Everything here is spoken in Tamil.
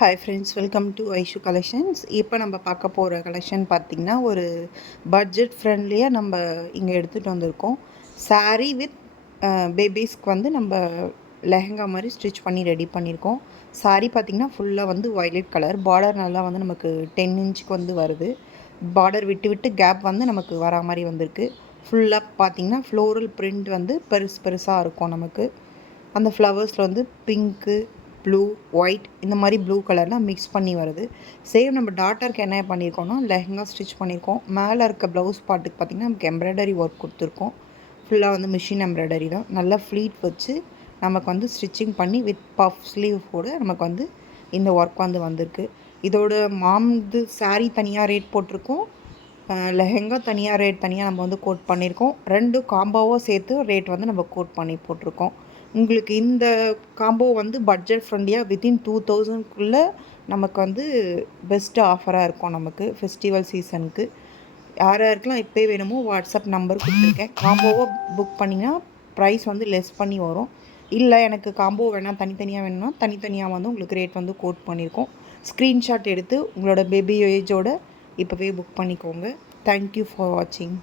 Hi friends, welcome to Aishu collections. இப்போ நம்ம பார்க்க போகிற கலெக்ஷன் பார்த்திங்கன்னா, ஒரு பட்ஜெட் ஃப்ரெண்ட்லியாக நம்ம இங்கே எடுத்துகிட்டு வந்திருக்கோம். சாரீ வித் பேபிஸ்க்கு வந்து நம்ம லெஹங்கா மாதிரி ஸ்டிச் பண்ணி ரெடி பண்ணியிருக்கோம். சாரீ பார்த்திங்கன்னா ஃபுல்லாக வந்து வயலட் கலர், பார்டர் நல்லா வந்து நமக்கு 10 இன்ச்சுக்கு வந்து வருது. பார்டர் விட்டு விட்டு கேப் வந்து நமக்கு வரா மாதிரி வந்திருக்கு. ஃபுல்லாக பார்த்திங்கன்னா ஃப்ளோரல் பிரிண்ட் வந்து பெருசாக இருக்கும். நமக்கு அந்த ஃப்ளவர்ஸில் வந்து பிங்க்கு, ப்ளூ, ஒயிட் இந்த மாதிரி ப்ளூ கலர்லாம் மிக்ஸ் பண்ணி வருது. சேம் நம்ம டாட்டருக்கு என்ன பண்ணியிருக்கோம்னா லெஹங்கா ஸ்டிச் பண்ணியிருக்கோம். மேலே இருக்க ப்ளவுஸ் பார்ட்டுக்கு பார்த்திங்கன்னா நமக்கு எம்ப்ராய்டரி ஒர்க் கொடுத்துருக்கோம். ஃபுல்லாக வந்து மிஷின் எம்ப்ராய்டரி தான். நல்லா ஃப்ளீட் வச்சு நமக்கு வந்து ஸ்டிச்சிங் பண்ணி வித் பஃப் ஸ்லீவ் கூட நமக்கு வந்து இந்த ஒர்க் வந்து வந்திருக்கு. இதோட மாம்து சாரீ தனியாக ரேட் போட்டிருக்கோம், லெஹங்கா தனியாக நம்ம வந்து கோட் பண்ணியிருக்கோம். ரெண்டு காம்போவாக சேர்த்து ரேட் வந்து நம்ம கோட் பண்ணி போட்டிருக்கோம். உங்களுக்கு இந்த காம்போ வந்து பட்ஜெட் ஃப்ரெண்ட்லியாக வித்தின் 2000க்குள்ளே நமக்கு வந்து பெஸ்ட்டு ஆஃபராக இருக்கும். நமக்கு ஃபெஸ்டிவல் சீசனுக்கு யார் யாருக்கெல்லாம் இப்போயே வேணுமோ வாட்ஸ்அப் நம்பர் கொடுத்துருக்கேன். காம்போவை புக் பண்ணிங்கன்னா ப்ரைஸ் வந்து லெஸ் பண்ணி வரும். இல்லை எனக்கு காம்போ வேணாம், தனித்தனியாக வேணும்னா தனித்தனியாக வந்து உங்களுக்கு ரேட் வந்து கோட் பண்ணியிருக்கோம். ஸ்க்ரீன்ஷாட் எடுத்து உங்களோட பேபி ஏஜோடு இப்போவே புக் பண்ணிக்கோங்க. தேங்க்யூ ஃபார் வாட்சிங்.